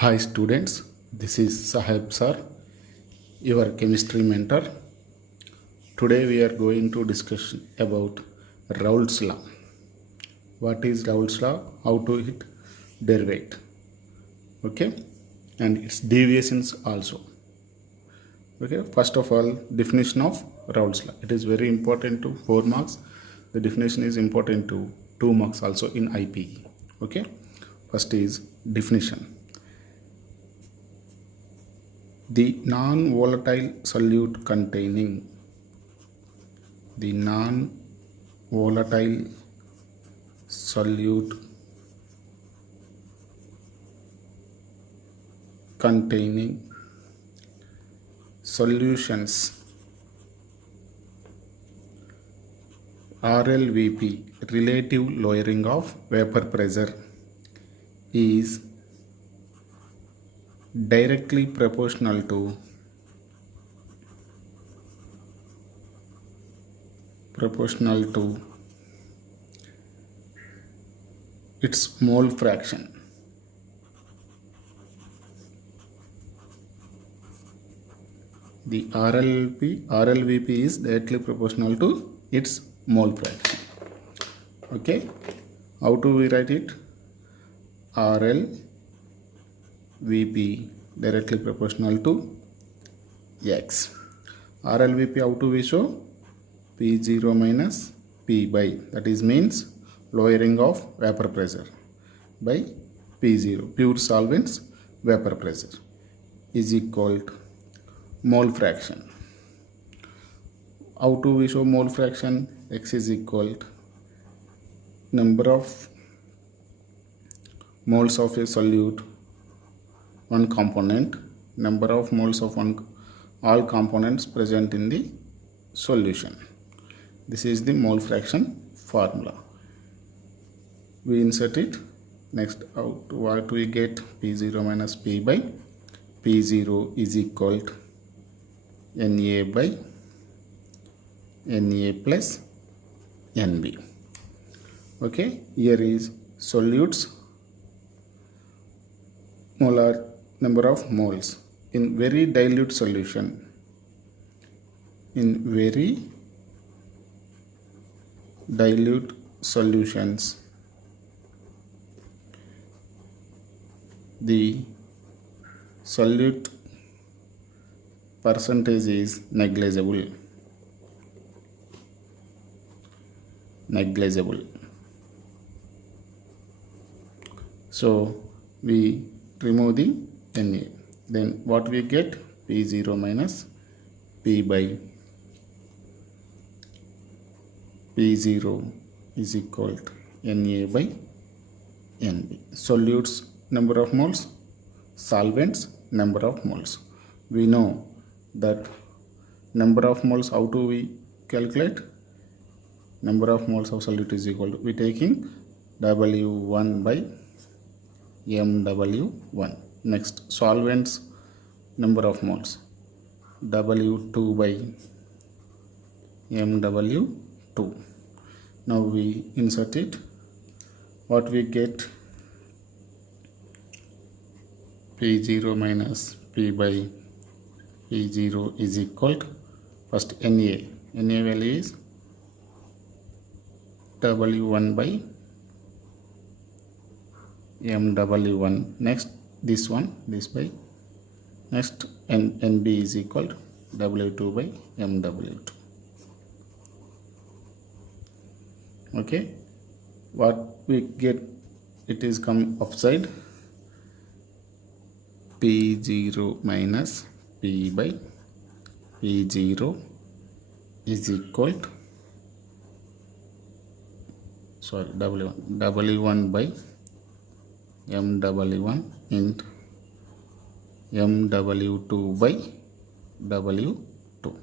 Hi students, this is Saheb sir, your chemistry mentor. Today we are going to discuss about Raoult's law. What is Raoult's law? How to it derivate. Okay, and its deviations also. Okay, first of all, definition of Raoult's law. It is very important to 4 marks. The definition is important to 2 marks also in IPE. Okay, first is definition. The non-volatile solute containing solutions RLVP, relative lowering of vapor pressure, is directly proportional to its mole fraction. The RLVP is directly proportional to its mole fraction. Okay, how do we write it? RLVP directly proportional to X. RLVP how do we show? P0 minus P by, that is means lowering of vapor pressure, by P0, pure solvents vapor pressure, is equal to mole fraction. How do we show mole fraction? X is equal to number of moles of a solute, one component, number of moles of all components present in the solution. This is the mole fraction formula. We insert it. Next, what we get? P0 minus P by P0 is equal to Na by Na plus Nb. Okay, here is solutes molar number of moles in very dilute solution. In very dilute solutions, the solute percentage is negligible. So we remove the Na. Then what we get? P0 minus P by P0 is equal to Na by Nb. Solutes number of moles, solvents number of moles. We know that number of moles, how do we calculate? Number of moles of solute is equal to, we taking W1 by MW1. Next, solvents number of moles, W2 by MW2. Now we insert it. What we get? P0 minus P by P0 is equal to, first Na value is W1 by MW1. Next, this by, next Nb is equal to W2 by MW2. Okay, what we get? It is come upside. P0 minus P by P0 is equal to, W1 by MW1 into MW2 by W2.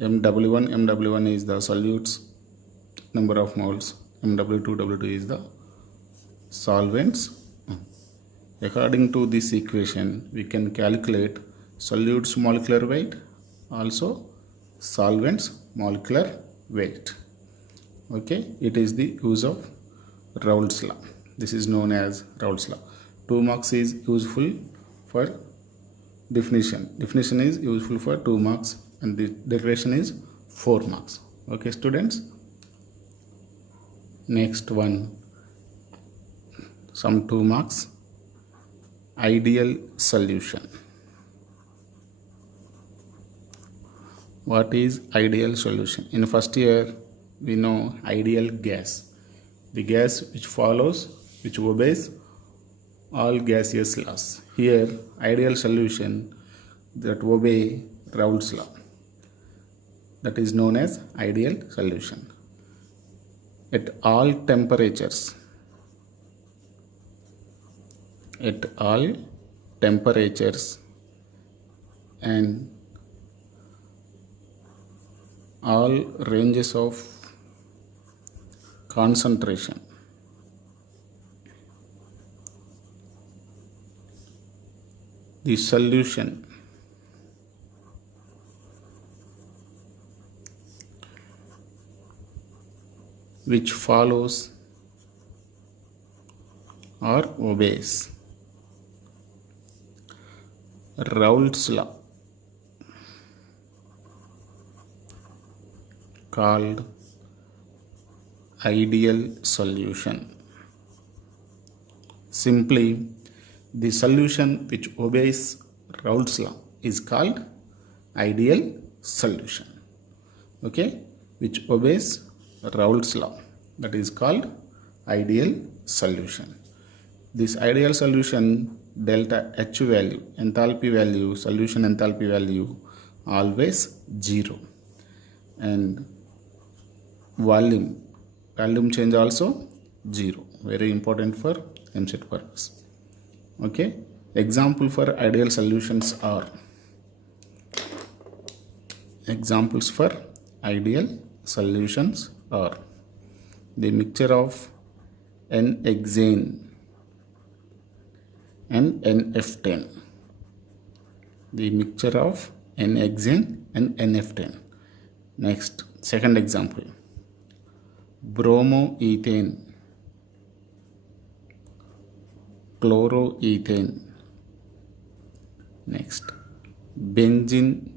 MW1 is the solutes number of moles, W2 is the solvents. According to this equation, we can calculate solutes molecular weight, also solvents molecular weight. Okay, it is the use of Raoult's law. This is known as Raoult's law. 2 marks is useful for definition. Definition is useful for 2 marks and the derivation is 4 marks. Okay, students. Next one, some 2 marks, ideal solution. What is ideal solution? In first year, we know ideal gas, the gas which obeys all gaseous laws. Here, ideal solution that obey Raoult's law, that is known as ideal solution. At all temperatures, and all ranges of concentration, the solution which follows or obeys Raoult's law, called ideal solution. Simply, the solution which obeys Raoult's law is called ideal solution. Okay, which obeys Raoult's law, that is called ideal solution. This ideal solution delta H value, enthalpy value, solution enthalpy value always 0, and volume change also 0. Very important for MCET purpose. Okay, example for ideal solutions are, examples for ideal solutions are the mixture of N-hexane and NF10. The mixture of N-hexane and NF10. Next, second example, bromoethane, chloroethane. Next, benzene,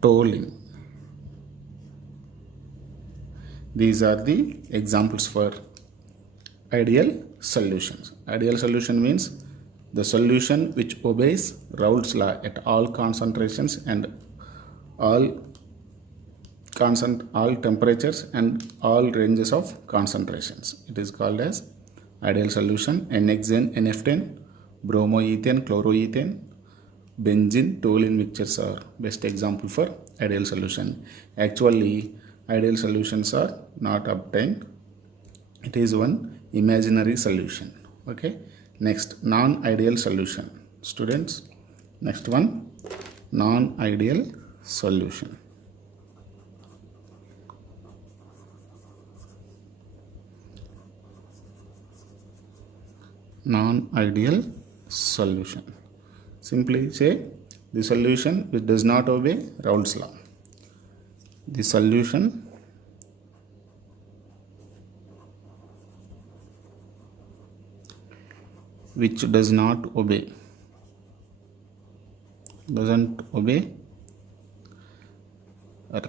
toluene. These are the examples for ideal solutions. Ideal solution means the solution which obeys Raoult's law at all concentrations and all temperatures and all ranges of concentrations. It is called as ideal solution. N-hexane, NF10, bromoethane, chloroethane, benzene, toluene mixtures are best example for ideal solution. Actually, ideal solutions are not obtained. It is one imaginary solution. Okay. Next, non-ideal solution. Students, next one, non-ideal solution. Non-ideal solution. Simply say the solution which does not obey Raoult's law. The solution which doesn't obey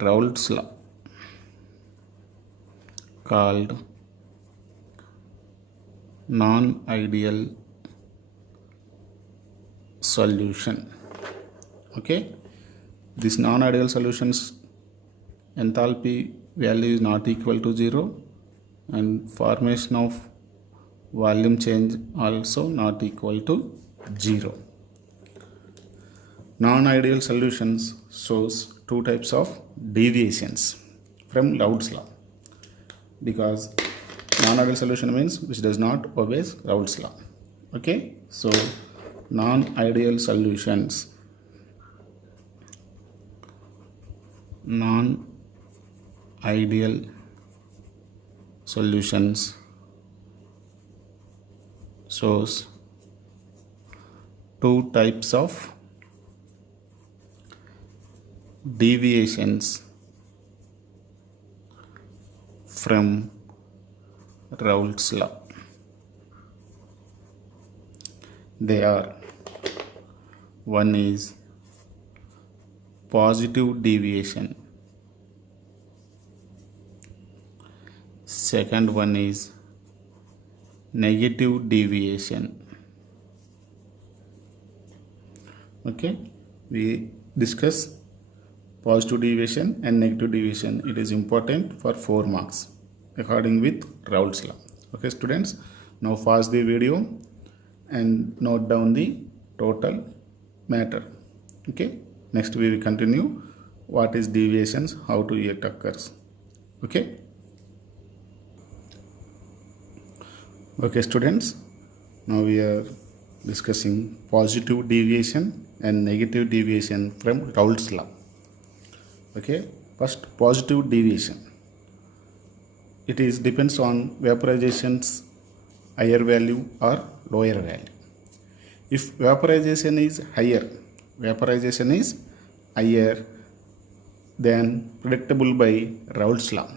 Raoult's law, called non-ideal solution. Okay, this non-ideal solutions enthalpy value is not equal to 0 and formation of volume change also not equal to 0. Non-ideal solutions shows two types of deviations from Raoult's law, because non-ideal solution means which does not obey Raoult's law. Okay, so non-ideal solutions, shows two types of deviations from Raoult's law. They are: one is positive deviation, second one is negative deviation. Okay, we discuss positive deviation and negative deviation. It is important for 4 marks according with Raoult's law. Okay students, now pause the video and note down the total matter. Okay, next we will continue what is deviations, how to it occurs. Okay. Okay students, now we are discussing positive deviation and negative deviation from Raoult's law. Okay, first positive deviation. It is depends on vaporization's higher value or lower value. If vaporization is higher than predictable by Raoult's law.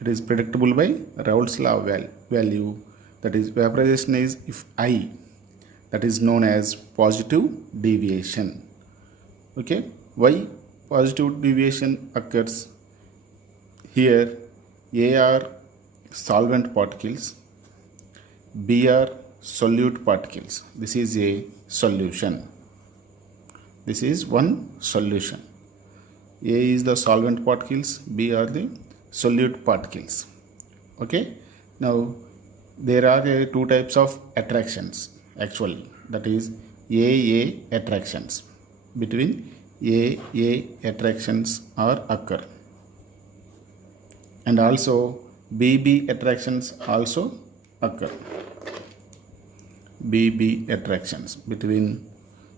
It is predictable by Raoult's law value, that is vaporization is if I, that is known as positive deviation. Okay, why positive deviation occurs? Here A are solvent particles, B are solute particles. This is a solution. This is one solution. A is the solvent particles, B are the solute particles. Okay, now there are two types of attractions actually, that is AA attractions. Between AA attractions are occur, and also BB attractions also occur. BB attractions between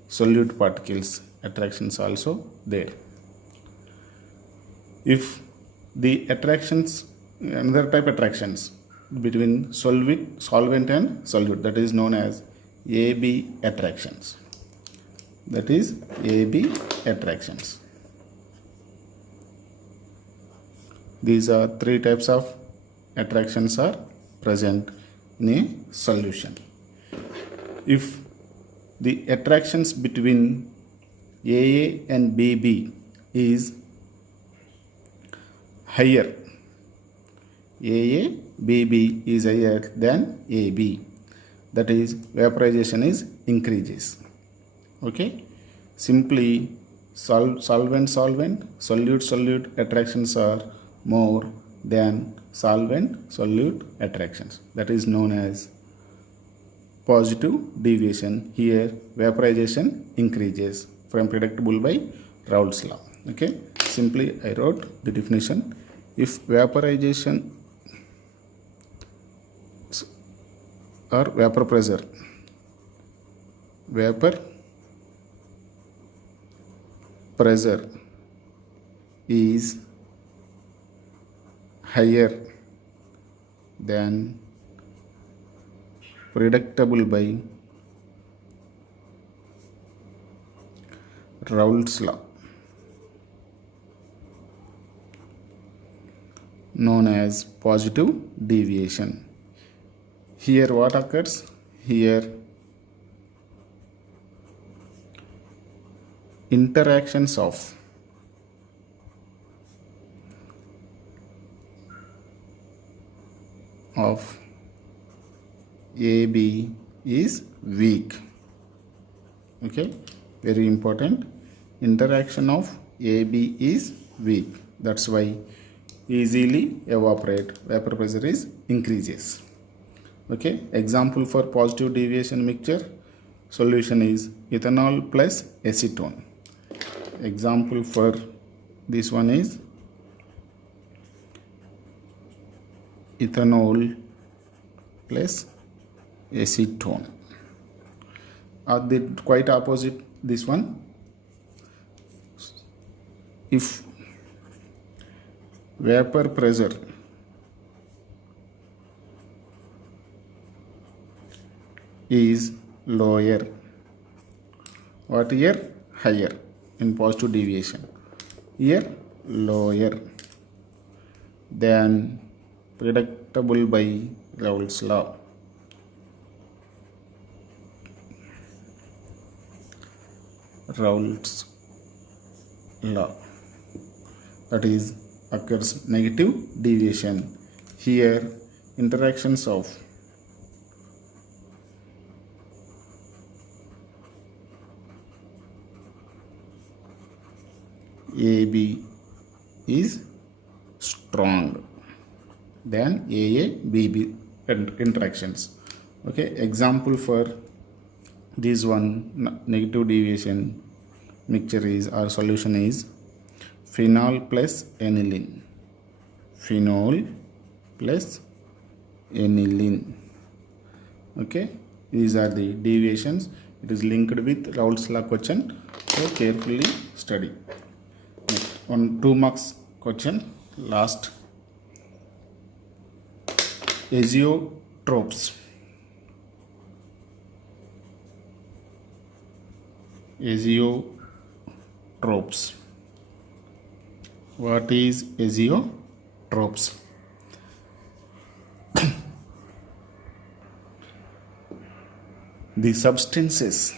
solute particles attractions also there. If the attractions, another type attractions between solvent and solute, that is known as AB attractions. That is AB attractions. These are three types of attractions are present in a solution. If the attractions between AA and BB is higher, AA BB is higher than AB, that is vaporization is increases. Okay, simply solvent solute attractions are more than solvent solute attractions, that is known as positive deviation. Here vaporization increases from predictable by Raoult's law. Okay, simply I wrote the definition. If vaporization or vapor pressure is higher than predictable by Raoult's law, known as positive deviation. Here what occurs? Here interactions of AB is weak. Okay, very important. Interaction of AB is weak. That's why easily evaporate. Vapor pressure is increases. Okay, example for positive deviation mixture solution is ethanol plus acetone. Example for this one is ethanol plus acetone. Are they quite opposite this one? If vapor pressure is lower, what here? Higher in positive deviation. Here lower than predictable by Raoult's law. Raoult's law, that is occurs negative deviation. Here interactions of AB is strong than AABB interactions. Okay, example for this one negative deviation mixture is, or solution is, phenol plus aniline. Phenol plus aniline. Okay, these are the deviations. It is linked with Raoult's law question, so carefully study. Next, on 2 marks question, last, azeotropes. Azeotropes. What is azeotropes? The substances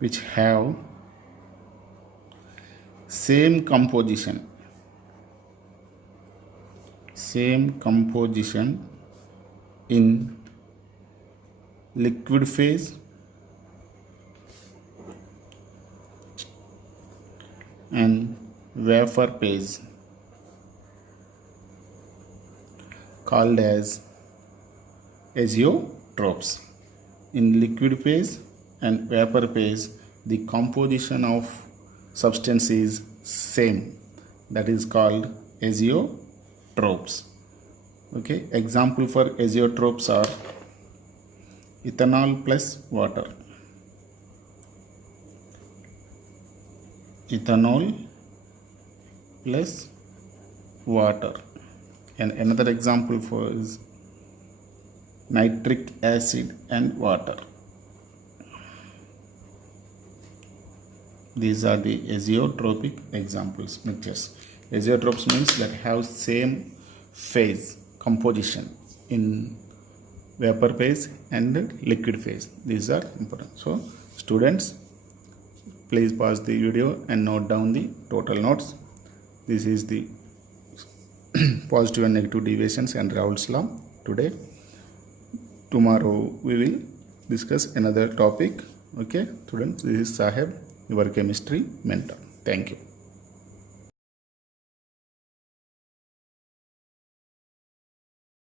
which have same composition in liquid phase and vapor phase, called as azeotropes. In liquid phase and vapor phase, the composition of substance is same, that is called azeotropes. Okay, example for azeotropes are ethanol plus water. Ethanol plus water. And another example for is nitric acid and water. These are the azeotropic examples, mixtures. Azeotropes means that have same phase composition in vapor phase and liquid phase. These are important. So students, please pause the video and note down the total notes. This is the positive and negative deviations and Raoult's law today. Tomorrow we will discuss another topic. Okay, students, this is Saheb, your chemistry mentor. Thank you.